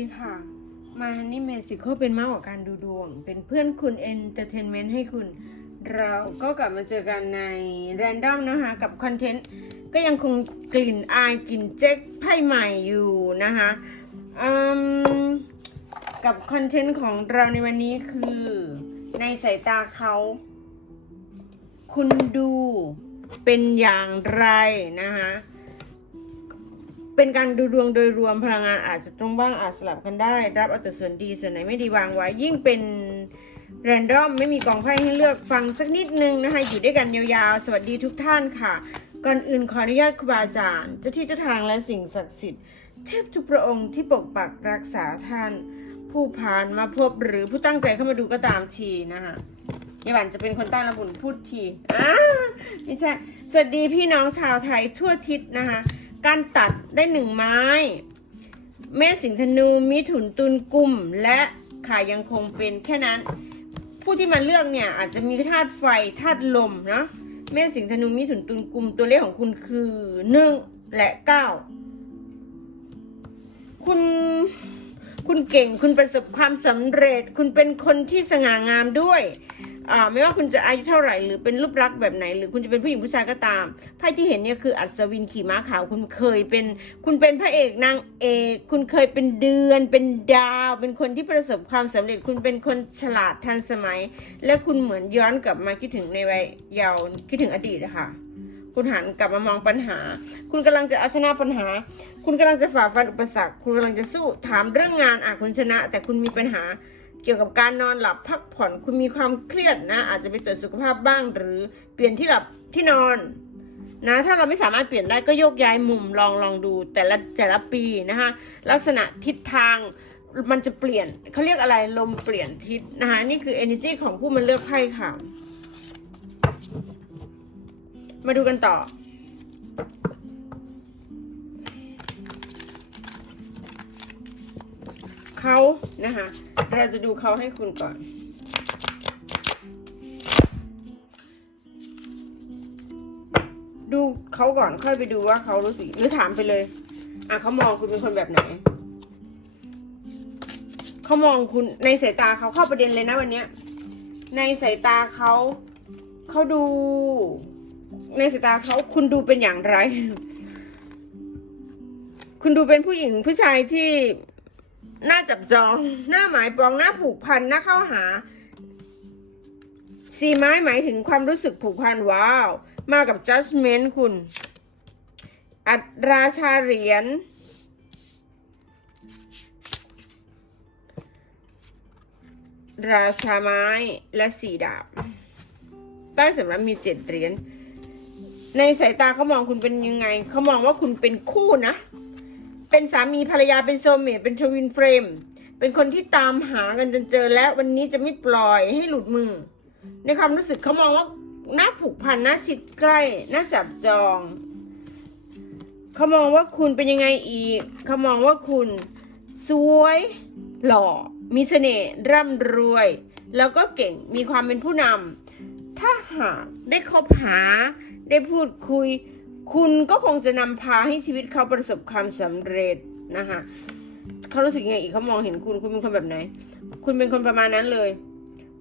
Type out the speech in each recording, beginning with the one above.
ดีค่ะ มาฮันนี่เมจิเขาเป็นมากกว่าการดูดวง เป็นเพื่อนคุณเอนเตอร์เทนเมนต์ให้คุณ เราก็กลับมาเจอกันในแรนดอมนะคะ กับคอนเทนต์ ก็ยังคงกลิ่นอายกลิ่นเจ๊กไพ่ใหม่อยู่นะคะกับคอนเทนต์ของเราในวันนี้คือในสายตาเขา คุณดูเป็นอย่างไรนะคะ เป็นการดูดวงโดยรวมพลังงานอาจจะตรงบ้างอาจสลับกันได้ รับเอาแต่ส่วนดีส่วนไหนไม่ดีวางไว้ ยิ่งเป็นแรนดอมไม่มีกองไพ่ให้เลือกฟังสักนิดนึงนะคะอยู่ด้วยกันยาวๆ สวัสดีทุกท่านค่ะ ก่อนอื่นขออนุญาตครูบาอาจารย์เจ้าที่เจ้าทางและสิ่งศักดิ์สิทธิ์เทพทุกพระองค์ที่ปกปักรักษาท่าน ผู้ผ่านมาพบหรือผู้ตั้งใจเข้ามาดูก็ตามทีนะคะยายหวันจะเป็นคนตั้งระบุญพูดทีอ่าไม่ใช่สวัสดีพี่น้องชาวไทยทั่วทิศนะคะ การตัดได้หนึ่งไม้แม่สิงห์ธนูมิถุนตุลกุมและขายังคงเป็นแค่นั้น ผู้ที่มาเลือกเนี่ยอาจจะมีธาตุไฟธาตุลมเนาะแม่สิงห์ธนูมิถุนตุลกุมตัวเลขของคุณคือหนึ่งและเก้าคุณคุณเก่งคุณประสบความสำเร็จ คุณเป็นคนที่สง่างามด้วย ไม่ว่าคุณจะอายุเท่าไหร่ หรือเป็นรูปลักษณ์แบบไหน หรือคุณจะเป็นผู้หญิงผู้ชายก็ตามไพ่ที่เห็นเนี่ยคืออัศวินขี่ม้าขาวคุณเคยเป็น คุณเป็นพระเอกนางเอกคุณเคยเป็นเดือน เป็นดาว เป็นคนที่ประสบความสำเร็จ คุณเป็นคนฉลาดทันสมัย และคุณเหมือนย้อนกลับมาคิดถึงในวัยเยาว์คิดถึงอดีตอะค่ะคุณหันกลับมามองปัญหา คุณกำลังจะเอาชนะปัญหา คุณกำลังจะฝ่าฟันอุปสรรค คุณกำลังจะสู้ถามเรื่องงานอะคุณชนะ แต่คุณมีปัญหา เกี่ยวกับการนอนหลับพักผ่อนคุณมีความเครียดนะ อาจจะไปตรวจสุขภาพบ้าง หรือเปลี่ยนที่หลับที่นอนนะถ้าเราไม่สามารถเปลี่ยนได้ก็โยกย้ายมุมลองลองดูแต่ละแต่ละปีนะคะลักษณะทิศทางมันจะเปลี่ยนเขาเรียกอะไรลมเปลี่ยนทิศนะคะนี่คือ energy ของผู้มาเลือกไพ่ค่ะ มาดูกันต่อ เขานะคะ เราจะดูเขาให้คุณก่อน ดูเขาก่อนค่อยไปดูว่าเขารู้สึกหรือถามไปเลย อะเขามองคุณเป็นคนแบบไหนเขามองคุณในสายตาเขาเข้าประเด็นเลยนะวันเนี้ย ในสายตาเขาเขาดู ในสายตาเขาคุณดูเป็นอย่างไร คุณดูเป็นผู้หญิงผู้ชายที่ หน่าจับจอง หน้าหมายปองหน้าผูกพันหน้าเข้าหา สีไม้หมายถึงความรู้สึกผูกพันว้าว มากับ judgment คุณ อัตราชาเหรียญราชาไม้และสีดาบ ใต้สำรับมีเจ็ดเหรียญในสายตาเขามองคุณเป็นยังไง เขามองว่าคุณเป็นคู่นะ เป็นสามีภรรยาเป็นโซเมตเป็นทวินเฟรม เป็นคนที่ตามหากันจนเจอและวันนี้จะไม่ปล่อยให้หลุดมือ ในความรู้สึกเขามองว่าน่าผูกพันน่าชิดใกล้น่าจับจอง เขามองว่าคุณเป็นยังไงอีก เขามองว่าคุณสวย หล่อ มีเสน่ห์ร่ำรวย แล้วก็เก่งมีความเป็นผู้นำถ้าหากได้คบหาได้พูดคุย คุณก็คงจะนำพาให้ชีวิตเขาประสบความสำเร็จนะคะเขารู้สึกยังไงอีกเขามองเห็นคุณคุณเป็นคนแบบไหน คุณเป็นคนประมาณนั้นเลย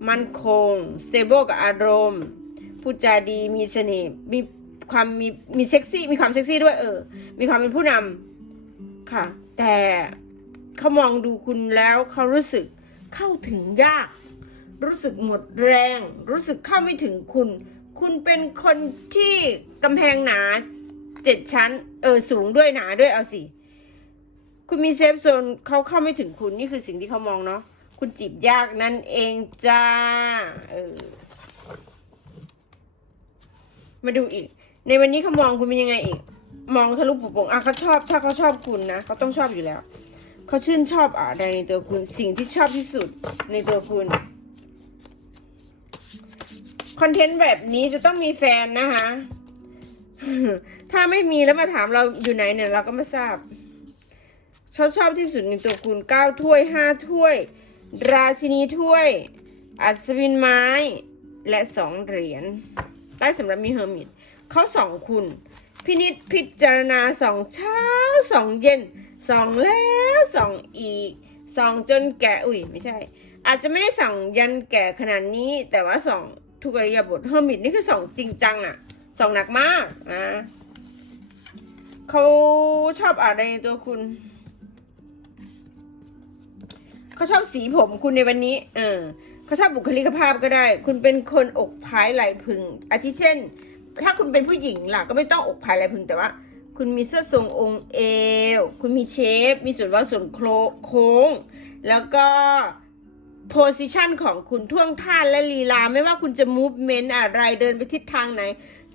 มั่นคง stable กับอารมณ์พูดจาดีมีเสน่ห์มีความมีมีเซ็กซี่มีความเซ็กซี่ด้วยเออ มีความเป็นผู้นำค่ะ แต่เขามองดูคุณแล้วเขารู้สึกเข้าถึงยาก รู้สึกหมดแรง รู้สึกเข้าไม่ถึงคุณ คุณเป็นคนที่กำแพงหนา เจ็ดชั้น เออสูงด้วยหนาด้วยเอาสิ คุณมีเซฟโซนเขาเข้าไม่ถึงคุณนี่คือสิ่งที่เขามองเนาะคุณจีบยากนั่นเองจ้า เออ มาดูอีก ในวันนี้เขามองคุณเป็นยังไงอีก มองทะลุผุโป่งอะเขาชอบ ถ้าเขาชอบคุณนะเขาต้องชอบอยู่แล้ว เขาชื่นชอบอะไรในตัวคุณ สิ่งที่ชอบที่สุดในตัวคุณ คอนเทนต์แบบนี้จะต้องมีแฟนนะคะ ถ้าไม่มีแล้วมาถามเราอยู่ไหนเนี่ย เราก็ไม่ทราบเขาชอบที่สุดในตัวคุณเก้าถ้วยห้าถ้วย ราชินีถ้วย อัศวินไม้ และสองเหรียญใต้สำหรับมีเฮอร์มิตเขาสองคุณ พินิจพิจารณาสองเช้าสองเย็นสองแล้วสองอีกสองจนแก่อุ้ยไม่ใช่ อาจจะไม่ได้ส่องยันแก่ขนาดนี้ แต่ว่าสองทุกอริยบทเฮอร์มิตนี่คือสองจริงจังอะ ส่องหนักมากนะเขาชอบอะไรในตัวคุณ เขาชอบสีผมคุณในวันนี้ เออเขาชอบบุคลิกภาพก็ได้ คุณเป็นคนอกพายไหลพึง อาทิเช่น ถ้าคุณเป็นผู้หญิงล่ะ ก็ไม่ต้องอกพายไหลพึงแต่ว่า คุณมีเสื้อทรงองค์เอว คุณมีเชฟ มีส่วนว่าส่วนโครโค้ง แล้วก็โพสิชันของคุณท่วงท่าและลีลา ไม่ว่าคุณจะมูฟเมนต์อะไรเดินไปทิศทางไหน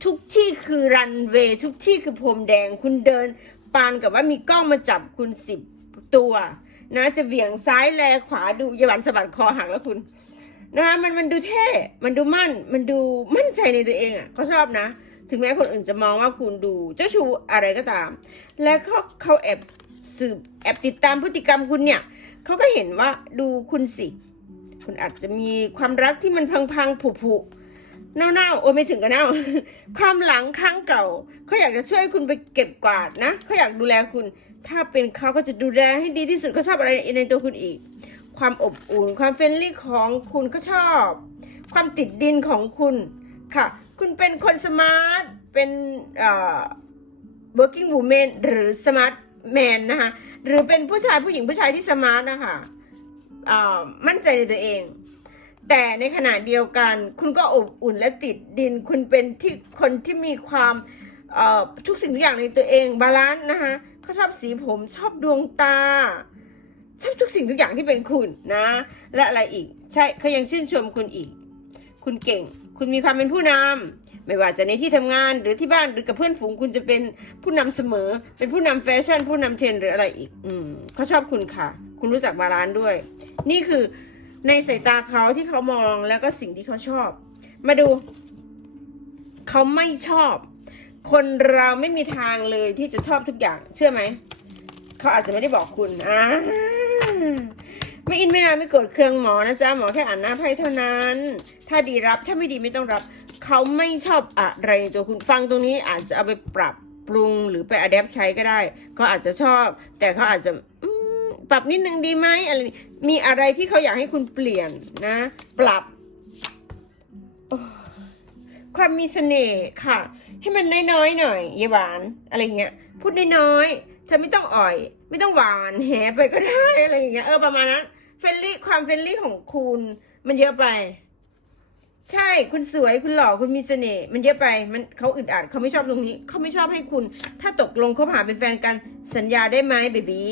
ทุกที่คือรันเวย์ทุกที่คือพรมแดง คุณเดินปานกับว่ามีกล้องมาจับคุณสิบตัวนะจะเหวี่ยงซ้ายแลขวาดูยาวันสะบัดคอหักแล้วคุณนะคะมันมันดูเท่ มันดูมั่น มันดูมั่นใจในตัวเองอะเขาชอบนะ ถึงแม้คนอื่นจะมองว่าคุณดู เจ้าชู้อะไรก็ตาม และเขาเขาแอบสืบแอบติดตามพฤติกรรมคุณเนี่ยเขาก็เห็นว่าดูคุณสิ คุณอาจจะมีความรักที่มันพังๆผุๆ เน่าๆโอ้ไม่ถึงกับเน่า ความหลังครั้งเก่าเขาอยากจะช่วยคุณไปเก็บกวาดนะเขาอยากดูแลคุณ ถ้าเป็นเขาก็จะดูแลให้ดีที่สุดเขาชอบอะไรในตัวคุณอีก ความอบอุ่น ความเฟรนลี่ของคุณก็ชอบ ความติดดินของคุณค่ะ คุณเป็นคนสมาร์ทเป็นเอ่อ working woman หรือ smart man นะคะหรือเป็นผู้ชายผู้หญิงผู้ชายที่สมาร์ทนะคะมั่นใจในตัวเอง แต่ในขณะเดียวกัน คุณก็อบอุ่นและติดดิน คุณเป็นที่คนที่มีความเอ่อทุกสิ่งทุกอย่างในตัวเองบาลานซ์นะคะเขาชอบสีผมชอบดวงตา ชอบทุกสิ่งทุกอย่างที่เป็นคุณนะ และอะไรอีก ใช่เขายังชื่นชมคุณอีก คุณเก่ง คุณมีความเป็นผู้นำไม่ว่าจะในที่ทำงานหรือที่บ้านหรือกับเพื่อนฝูงคุณจะเป็นผู้นำเสมอ เป็นผู้นำแฟชั่น ผู้นำเทรนด์หรืออะไรอีก อืมเขาชอบคุณค่ะ คุณรู้จักบาลานซ์ด้วย นี่คือ ในสายตาเขาที่เขามองแล้วก็สิ่งที่เขาชอบ มาดู เขาไม่ชอบ คนเราไม่มีทางเลยที่จะชอบทุกอย่าง เชื่อไหม เขาอาจจะไม่ได้บอกคุณอ่าไม่อินไม่นานไม่โกรธเครื่องหมอนะจ๊ะหมอแค่อ่านหน้าไพ่เท่านั้น ถ้าดีรับถ้าไม่ดีไม่ต้องรับ เขาไม่ชอบอะไรในตัวคุณฟังตรงนี้อาจจะเอาไปปรับปรุงหรือไปอัดแอปใช้ก็ได้เขาอาจจะชอบ แต่เขาอาจจะปรับนิดนึงดีไหมอะไรนี่ มีอะไรที่เขาอยากให้คุณเปลี่ยนนะ ปรับความมีเสน่ห์ค่ะ ให้มันน้อยๆหน่อยเยาหวานอะไรเงี้ย พูดน้อยๆเธอไม่ต้องอ่อย ไม่ต้องหวานแหไปก็ได้อะไรอย่างเงี้ยเออประมาณนั้นเฟรนลี่ความเฟรนลี่ของคุณ มันเยอะไป ใช่คุณสวยคุณหล่อคุณมีเสน่ห์มันเยอะไปมันเขาอึดอัดเขาไม่ชอบตรงนี้เขาไม่ชอบให้คุณ ถ้าตกลงคบหาเป็นแฟนกันสัญญาได้ไหมเบบี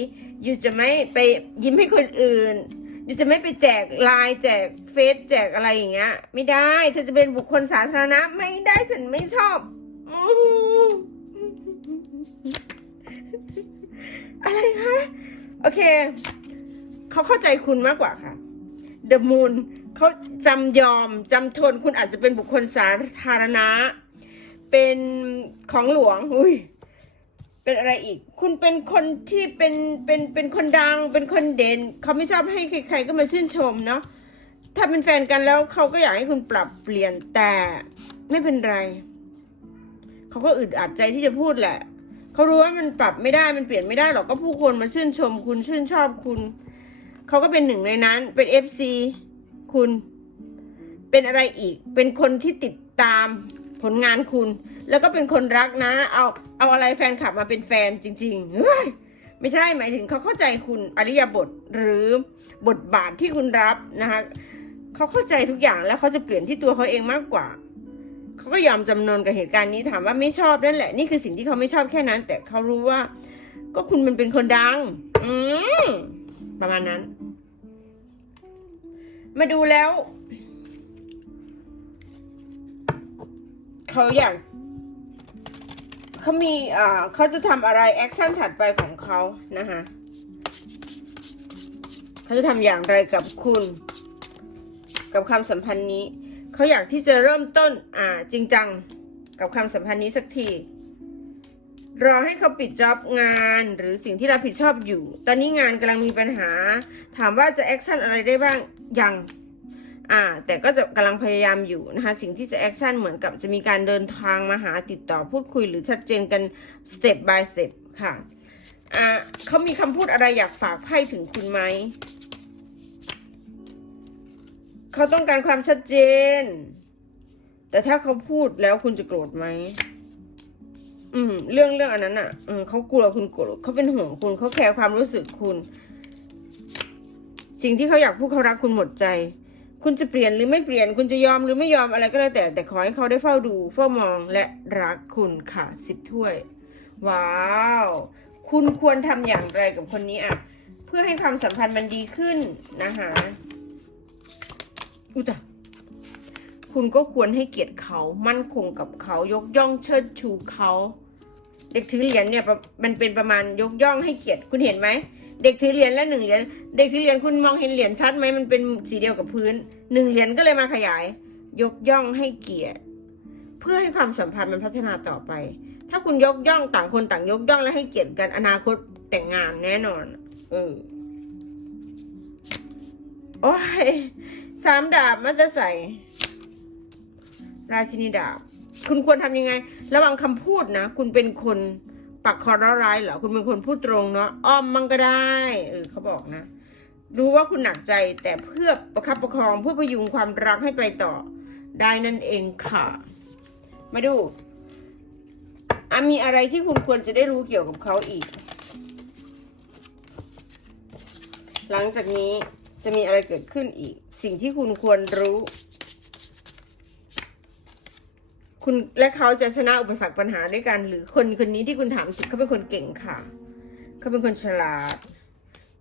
ยูจะไม่ไปยิ้มให้คนอื่นยูจะไม่ไปแจกไลน์แจกเฟซแจกอะไรอย่างเงี้ย ไม่ได้ เธอจะเป็นบุคคลสาธารณะไม่ได้ฉันไม่ชอบอะไรคะโอเค เขาเข้าใจคุณมากกว่าค่ะ The Moon เขาจำยอมจำทนคุณอาจจะเป็นบุคคลสาธารณะ เป็นของหลวง อุ้ย เป็นอะไรอีก คุณเป็นคนที่เป็นเป็นเป็นคนดัง เป็นคนเด่น เขาไม่ชอบให้ใคร ๆ ก็มาชื่นชมเนาะ ถ้าเป็นแฟนกันแล้วเขาก็อยากให้คุณปรับเปลี่ยนแต่ไม่เป็นไร เขาก็อึดอัดใจที่จะพูดแหละ เขารู้ว่ามันปรับไม่ได้ มันเปลี่ยนไม่ได้หรอก ก็ผู้คนมาชื่นชม คุณชื่นชอบคุณ เขาก็เป็นหนึ่งในนั้น เป็นเอฟซีคุณ เป็นอะไรอีก เป็นคนที่ติดตามผลงานคุณ แล้วก็เป็นคนรักนะ เอาเอาอะไรแฟนคลับมาเป็นแฟนจริงๆเฮ้ยไม่ใช่หมายถึงเขาเข้าใจคุณอริยบทหรือบทบาทที่คุณรับนะคะเขาเข้าใจทุกอย่างแล้วเขาจะเปลี่ยนที่ตัวเขาเองมากกว่าเขาก็ยอมจำนนกับเหตุการณ์นี้ถามว่าไม่ชอบนั่นแหละนี่คือสิ่งที่เขาไม่ชอบแค่นั้น แต่เขารู้ว่า ก็คุณมันเป็นคนดัง อืมประมาณนั้น มาดูแล้ว เขาอยาก เขามีอ่าเขาจะทำอะไร แอคชั่นถัดไปของเขานะคะเขาจะทำอย่างไรกับคุณ กับความสัมพันธ์นี้ เขาอยากที่จะเริ่มต้นอ่าจริงจังกับความสัมพันธ์นี้สักที รอให้เขาปิดจ็อบงานหรือสิ่งที่รับผิดชอบอยู่ ตอนนี้งานกำลังมีปัญหา ถามว่าจะแอคชั่นอะไรได้บ้างยัง อ่าแต่ก็จะกำลังพยายามอยู่นะคะสิ่งที่จะแอคชั่นเหมือนกับจะมีการเดินทางมาหาติดต่อพูดคุยหรือชัดเจนกันสเต็ป by สเต็ปค่ะอ่าเขามีคำพูดอะไรอยากฝากไพ่ถึงคุณไหมเขาต้องการความชัดเจน แต่ถ้าเขาพูดแล้วคุณจะโกรธไหมอืม เรื่องเรื่องอันนั้นอะอืมเขากลัวคุณโกรธเขาเป็นห่วงคุณเขาแคร์ความรู้สึกคุณ สิ่งที่เขาอยากพูดเขารักคุณหมดใจ คุณจะเปลี่ยนหรือไม่เปลี่ยน คุณจะยอมหรือไม่ยอมอะไรก็แล้วแต่ แต่ขอให้เขาได้เฝ้าดู เฝ้ามองและรักคุณค่ะสิบถ้วย ว้าว คุณควรทำอย่างไรกับคนนี้อะ เพื่อให้ความสัมพันธ์มันดีขึ้นนะคะอุยตะคุณก็ควรให้เกียรติเขามั่นคงกับเขายกย่องเชิดชูเขา เด็กถือเหรียญเนี่ยมันเป็นประมาณยกย่องให้เกียรติคุณเห็นไหม เด็กถือเหรียญและหนึ่งเหรียญเด็กถือเหรียญคุณมองเห็นเหรียญชัดไหมมันเป็นสีเดียวกับพื้นหนึ่งเหรียญก็เลยมาขยาย ยกย่องให้เกียรติ เพื่อให้ความสัมพันธ์มันพัฒนาต่อไป ถ้าคุณยกย่องต่างคนต่างยกย่องและให้เกียรติกันอนาคตแต่งงานแน่นอน เออโอ้ยสามดาบมันจะใส่ ราชินีดาบ คุณควรทำยังไง ระวังคำพูดนะ คุณเป็นคน ปักคอร้ายเหรอคุณเป็นคนพูดตรงเนาะอ้อมมันก็ได้เออเขาบอกนะ รู้ว่าคุณหนักใจแต่เพื่อประคับประคองเพื่อพยุงความรักให้ไปต่อ ได้นั่นเองค่ะ มาดูอะมีอะไรที่คุณควรจะได้รู้เกี่ยวกับเขาอีก หลังจากนี้จะมีอะไรเกิดขึ้นอีก สิ่งที่คุณควรรู้ คุณและเขาจะชนะอุปสรรคปัญหาด้วยกัน หรือคนคนนี้ที่คุณถามสิเขาเป็นคนเก่งค่ะ เขาเป็นคนฉลาด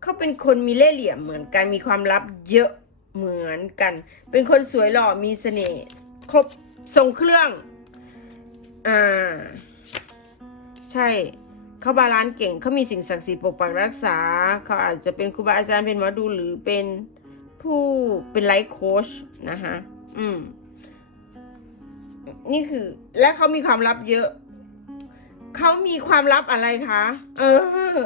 เขาเป็นคนมีเล่ห์เหลี่ยมเหมือนกันมีความลับเยอะเหมือนกัน เป็นคนสวยหล่อมีเสน่ห์ครบทรงเครื่อง อ่า ใช่เขาบาลานซ์เก่งเขามีสิ่งศักดิ์สิทธิ์ปกปักรักษา เขาอาจจะเป็นครูบาอาจารย์เป็นหมอดูหรือเป็นผู้เป็นไลฟ์โค้ชนะคะอืม นี่คือ และเขามีความลับเยอะ เขามีความลับอะไรคะ เออ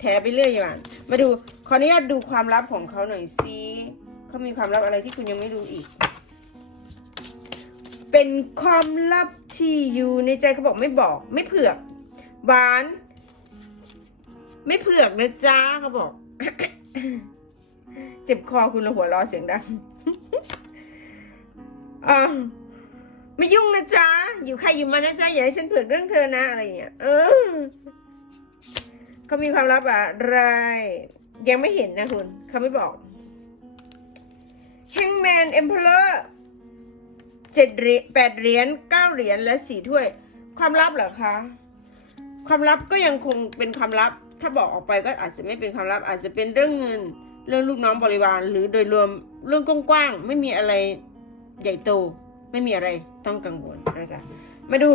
แถไปเรื่อยอย่างมาดู ขออนุญาตดูความลับของเขาหน่อยสิเขามีความลับอะไรที่คุณยังไม่รู้อีก เป็นความลับที่อยู่ในใจเขาบอกไม่บอก ไม่เผือกหวาน ไม่เผือกนะจ้าเขาบอก เจ็บคอคุณละหัวเรอเสียงดังอ่า ไม่ยุ่งนะจ๊ะ อยู่ใครอยู่มานะจ๊ะอย่าให้ฉันเผือกเรื่องเธอนะอะไรเงี้ยเออเขามีความลับอะไร ยังไม่เห็นนะคุณเขาไม่บอก Hangman Emperor เจ็ดเหรียญแปดเหรียญเก้าเหรียญและสี่ถ้วย ความลับเหรอคะ ความลับก็ยังคงเป็นความลับ ถ้าบอกออกไปก็อาจจะไม่เป็นความลับ อาจจะเป็นเรื่องเงิน เรื่องลูกน้องบริวาร หรือโดยรวมเรื่องกว้างๆไม่มีอะไรใหญ่โต ไม่มีอะไร ต้องกังวลนะจ๊ะมาดู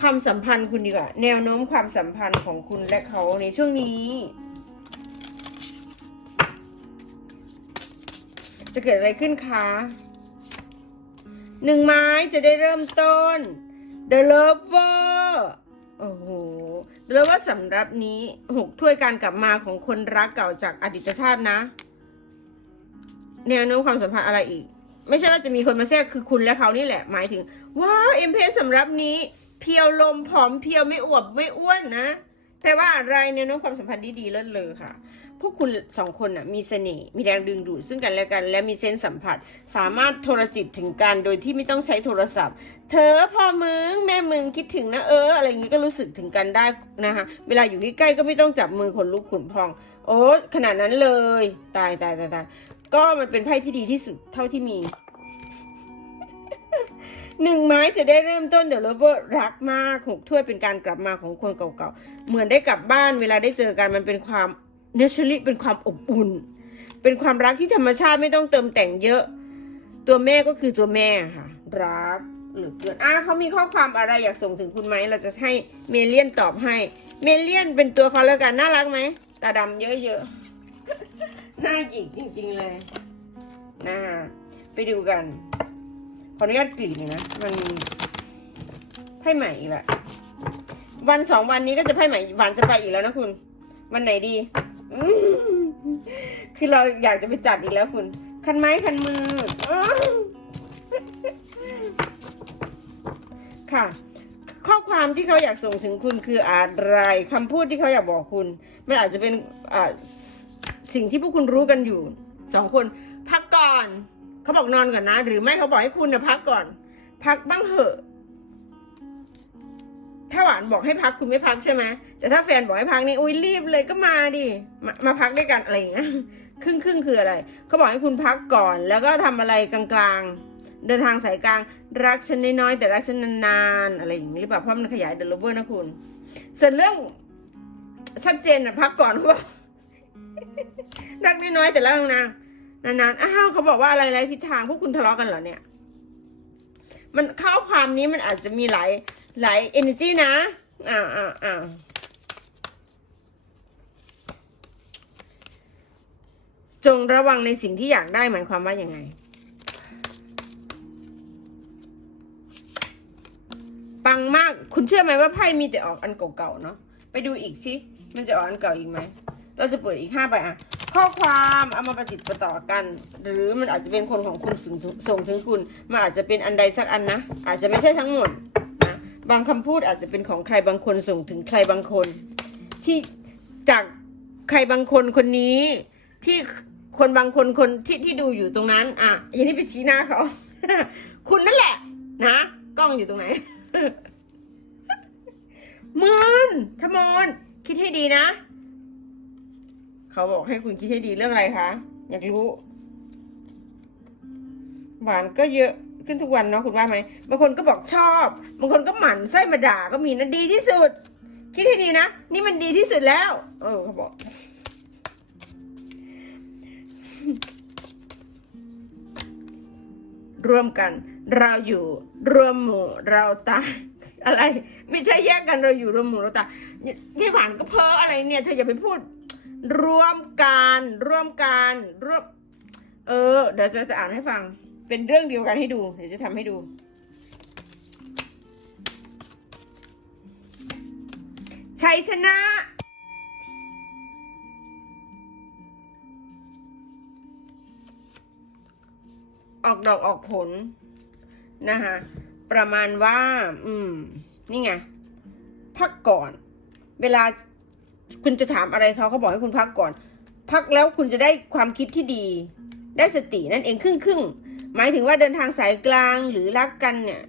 ความสัมพันธ์คุณดีกว่า แนวโน้มความสัมพันธ์ของคุณและเขาในช่วงนี้ จะเกิดอะไรขึ้นคะหนึ่งไม้จะได้เริ่มต้น The Lover โอ้โห The love สำหรับนี้หกถ้วยการกลับมาของคนรักเก่าจากอดีตชาตินะ แนวโน้มความสัมพันธ์อะไรอีก ไม่ใช่ว่าจะมีคนมาแทรกคือคุณและเขานี่แหละ หมายถึง ว้าวเอ็มเพสสำหรับนี้เพียวลมผอมเพียวไม่อวบไม่อ้วนนะแปลว่าอะไรแนวโน้มความสัมพันธ์ดีๆเลิศเลยค่ะ พวกคุณสองคนน่ะมีเสน่ห์มีแรงดึงดูดซึ่งกันและกัน และมีเซนส์สัมผัส สามารถโทรจิตถึงกันโดยที่ไม่ต้องใช้โทรศัพท์ เธอพอมึงแม่มึงคิดถึงนะเออ อะไรอย่างงี้ก็รู้สึกถึงกันได้นะคะเวลาอยู่ใกล้ๆก็ไม่ต้องจับมือขนลุกขุนพอง โอ้ขนาดนั้นเลย ตายตายตายตาย ก็มันเป็นไพ่ที่ดีที่สุดเท่าที่มีหนึ่งไม้จะได้เริ่มต้นเดี๋ยวเลเวอร์รักมากหกถ้วยเป็นการกลับมาของคนเก่าๆ เหมือนได้กลับบ้านเวลาได้เจอกันมันเป็นความเนเชอรี่เป็นความอบอุ่น เป็นความรักที่ธรรมชาติไม่ต้องเติมแต่งเยอะ ตัวแม่ก็คือตัวแม่ค่ะ รักหรือเกินอะเขามีข้อความอะไรอยากส่งถึงคุณไหมเราจะให้เมเลียนตอบให้ เมเลียนเป็นตัวเขาแล้วกันน่ารักไหมตาดำเยอะๆ หน้าหยิกจริงๆเลยนะไปดูกัน ขออนุญาตกรีดหน่อยนะ มันไพ่ใหม่อีกและวันสองวันนี้ก็จะไพ่ใหม่หวานจะไปอีกแล้วนะคุณ วันไหนดี คือเราอยากจะไปจัดอีกแล้วคุณ คันไม้คันมือค่ะข้อความที่เขาอยากส่งถึงคุณคืออะไรคำพูดที่เขาอยากบอกคุณ มันอาจจะเป็นอ่า สิ่งที่พวกคุณรู้กันอยู่สองคนพักก่อน เขาบอกนอนก่อนนะ หรือไม่เขาบอกให้คุณนะพักก่อน พักบ้างเหอะ ถ้าหวานบอกให้พักคุณไม่พักใช่ไหมแต่ถ้าแฟนบอกให้พักนี่อุ้ยรีบเลยก็มาดิมามาพักด้วยกันอะไรอย่างเงี้ยครึ่งครึ่งคืออะไร เขาบอกให้คุณพักก่อน แล้วก็ทำอะไรกลางๆ เดินทางสายกลาง รักฉันน้อยๆแต่รักฉันนานๆอะไรอย่างนี้หรือเปล่าเพราะมันขยายเดลเวอร์นะคุณ ส่วนเรื่องชัดเจนนะพักก่อนเขาบอก รักน้อยๆแต่รักนานๆนานๆอ้าวเขาบอกว่าอะไรไรทิศทางพวกคุณทะเลาะกันเหรอเนี่ย มันข้อความนี้มันอาจจะมีหลายหลาย energy นะอ่าอ่าอ่าจงระวังในสิ่งที่อยากได้หมายความว่ายังไง ปังมากคุณเชื่อไหมว่าไพ่มีแต่ออกอันเก่าๆเนาะไปดูอีกสิมันจะออกอันเก่าอีกไหม เราจะเปิดอีกห้าใบอะ ข้อความเอามาประติดประต่อกัน หรือมันอาจจะเป็นคนของคุณส่งถึงส่งถึงคุณมันอาจจะเป็นอันใดสักอันนะ อาจจะไม่ใช่ทั้งหมดนะบางคำพูดอาจจะเป็นของใครบางคนส่งถึงใครบางคน ที่จากใครบางคนคนนี้ที่คนบางคนคนที่ที่ดูอยู่ตรงนั้น อะอย่างนี้ไปชี้หน้าเขาคุณนั่นแหละ นะกล้องอยู่ตรงไหนมอนทมอนคิดให้ดีนะ เขาบอกให้คุณคิดให้ดีเรื่องอะไรคะ อยากรู้ หวานก็เยอะขึ้นทุกวันเนาะคุณว่าไหมบางคนก็บอกชอบบางคนก็หมั่นไส้มาด่าก็มีนะดีที่สุด คิดให้ดีนะ นี่มันดีที่สุดแล้ว เออเขาบอกร่วมกัน เราอยู่รวมหมู่เราตายอะไร ไม่ใช่แยกกันเราอยู่รวมหมู่เราตายยี่หวานก็เพ้ออะไรเนี่ยเธออย่าไปพูด ร่วมกันร่วมกันร่วมเออ เดี๋ยวจะจะอ่านให้ฟัง เป็นเรื่องเดียวกันให้ดู เดี๋ยวจะทำให้ดู ชัยชนะ ออกดอกออกผลนะคะประมาณว่า อืม นี่ไง พักก่อน เวลา คุณจะถามอะไรเขาเขาบอกให้คุณพักก่อน พักแล้วคุณจะได้ความคิดที่ดี ได้สตินั่นเองครึ่งครึ่งหมายถึงว่าเดินทางสายกลางหรือรักกันเนี่ย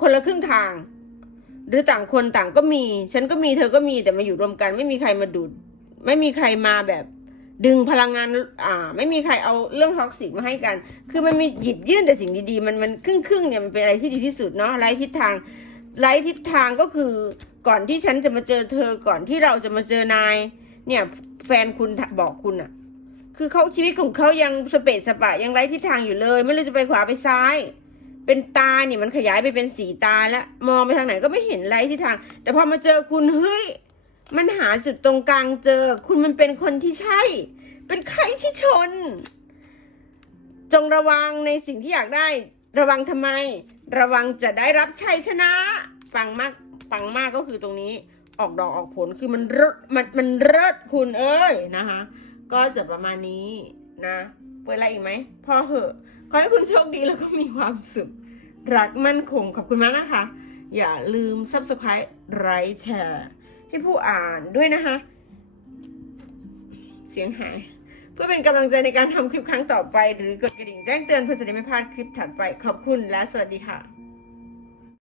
คนละครึ่งทาง หรือต่างคนต่างก็มี ฉันก็มีเธอก็มีแต่มาอยู่รวมกัน ไม่มีใครมาดูด ไม่มีใครมาแบบ ดึงพลังงานอ่า ไม่มีใครเอาเรื่องท็อกซิกมาให้กัน คือมันมีหยิบยื่นแต่สิ่งดีๆมันมันครึ่งครึ่งเนี่ยมันเป็นอะไรที่ดีที่สุดเนาะไร้ทิศทางไร้ทิศทางก็คือ ก่อนที่ฉันจะมาเจอเธอก่อนที่เราจะมาเจอนาย เนี่ยแฟนคุณบอกคุณอะคือเขาชีวิตของเขายังสเปซสปะยังไร้ทิศทางอยู่เลย ไม่รู้จะไปขวาไปซ้าย เป็นตาเนี่ยมันขยายไปเป็นสีตาแล้วมองไปทางไหนก็ไม่เห็นไร้ทิศทาง แต่พอมาเจอคุณเฮ้ยมันหาจุดตรงกลางเจอ คุณมันเป็นคนที่ใช่ เป็นใครที่ชน จงระวังในสิ่งที่อยากได้ ระวังทำไม ระวังจะได้รับชัยชนะปังมาก ปังมากก็คือตรงนี้ออกดอกออกผลคือมันเลิศมันมันเลิศคุณเอ้ยนะคะ ก็จะประมาณนี้นะเปิดอะไรอีกไหมพอเหอะขอให้คุณโชคดีแล้วก็มีความสุขรักมั่นคงขอบคุณมากนะคะ อย่าลืม subscribe ไลค์แชร์ให้ผู้อ่านด้วยนะคะ เสียงหาย เพื่อเป็นกำลังใจในการทำคลิปครั้งต่อไป หรือกดกระดิ่งแจ้งเตือนเพื่อจะได้ไม่พลาดคลิปถัดไปขอบคุณและสวัสดีค่ะ